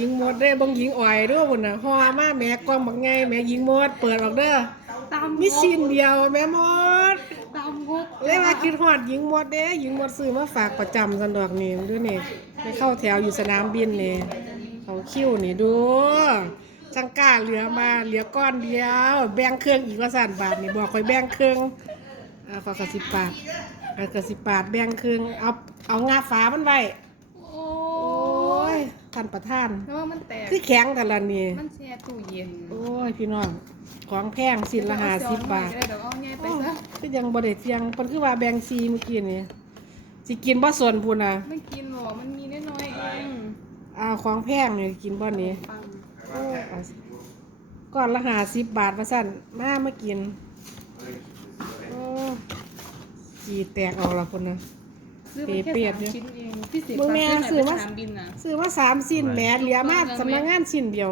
หญิงหมดเด้อเบังหญิงอ่อยเด้วยพุ่นน่ะห่อมาแม่กล่องบักไงแม่หญิงหมดเปิดออกเด้อตามมีชิ้นเดียวแม่หมดตามงบเลยว่าคิดฮอดหญิงหมดเด้หญิงหมดซื้อมาฝากประจำสันดอกนี่ดูนี่ไปเข้าแถวอยู่สนามบินนี่เขาคิ้วนี่ดูจังกล้าเหลือมาเหลือก้อนเดียว แบ่งเครื่องอีกว่าสั่นบาทนี่บอกคอยแบ่งเครื่องเอาขอกระสิบบาทเอากระสิบบาทแบ่งเครื่องเอาเอางาฝามันไว้โอ้โอ้ย ท่านประธานแล้วว่ามันแตก คือแข็งแต่ละนี่ มันแช่ตู้เย็นโอ้ยพี่น้องของแพงสินละห้าสิบบาท เดี๋ยวเอาง่ายไปซะก็ยังบ่ได้เที่ยงเพิ่นคือว่าแบ่งซีเมื่อกี้นี่สิกินบ่สนพุ่นน่ะไม่กินหรอกมันมีน้อยๆเองอ่าของแพงนี่กินบ่นี่ปังโอ้ยเอาสิก้อนละ50บาทว่าซั่นมามากินโอ้จีแตกออกแล้วพุ่นน่ะซื้อมาแค่เปรียสาบมๆอยู่ชิ้นเอง พี่เสกมึงแม่ฝากซื้อมาหน่ยไปสนามบินน่ะซื้อมา3สิ้นแหมเหลือมาสำนักงานสิ้นเดียว